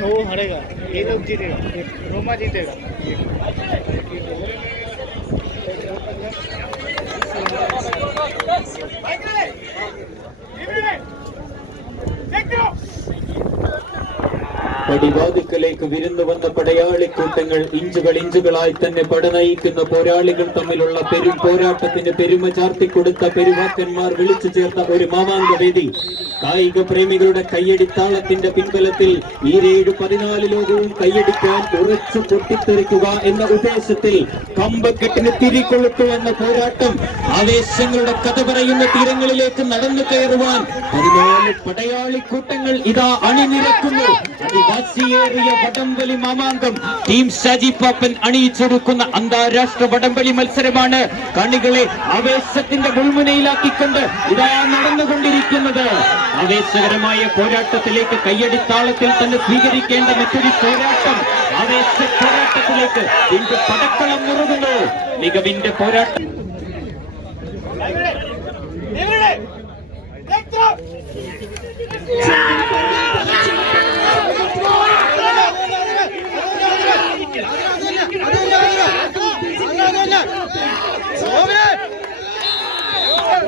वो हरेगा. ये लोग जीतेगा. रोमा जीतेगा. പടിവാതിക്കലേക്ക് വിരുന്നു വന്ന പടയാളിക്കൂട്ടങ്ങൾ ഇഞ്ചുകൾ ഇഞ്ചുകളായി തന്നെ പടനയിക്കുന്ന പോരാളികൾ തമ്മിലുള്ള പെരും പോരാട്ടത്തിന് പെരുമ ചാർത്തിക്കൊടുത്ത പെരുവാക്കന്മാർ വിളിച്ചു ചേർത്ത ഒരു മാമാങ്ക വേദി. കായിക പ്രേമികളുടെ കയ്യടിത്താളത്തിന്റെ പിൻബലത്തിൽ ഈ ഏഴ് പതിനാല് ലോകവും കയ്യടിക്കാൻ ഉറച്ചു പൊട്ടിത്തെറിക്കുക എന്ന ഉദ്ദേശത്തിൽ കമ്പക്കെട്ടിന് തിരികൊളുത്തു എന്ന പോരാട്ടം ആവേശങ്ങളുടെ കഥ പറയുന്ന തീരങ്ങളിലേക്ക് നടന്നു കയറുവാൻ പതിനാല് പടയാളിക്കൂട്ടങ്ങൾ ഇതാ അണിനിരക്കുന്നു. അതിവാസിയേറിയ വടംവലി മാമാങ്കം. ടീം ഷാജി പാപ്പൻ അണിയിച്ചൊരുക്കുന്ന അന്താരാഷ്ട്ര വടംവലി മത്സരമാണ് കണികളെ ആവേശത്തിന്റെ മുൾമുനയിലാക്കിക്കൊണ്ട് ഇതാ നടന്നുകൊണ്ടിരിക്കുന്നത്. ആവേശകരമായ പോരാട്ടത്തിലേക്ക് കയ്യടിത്താളത്തിൽ തന്നെ സ്വീകരിക്കേണ്ട മറ്റൊരു പോരാട്ടം ആവേശ പോരാട്ടത്തിലേക്ക് ഇന്ന് പടക്കളം മുറുകുന്നു. മികവിന്റെ പോരാട്ടം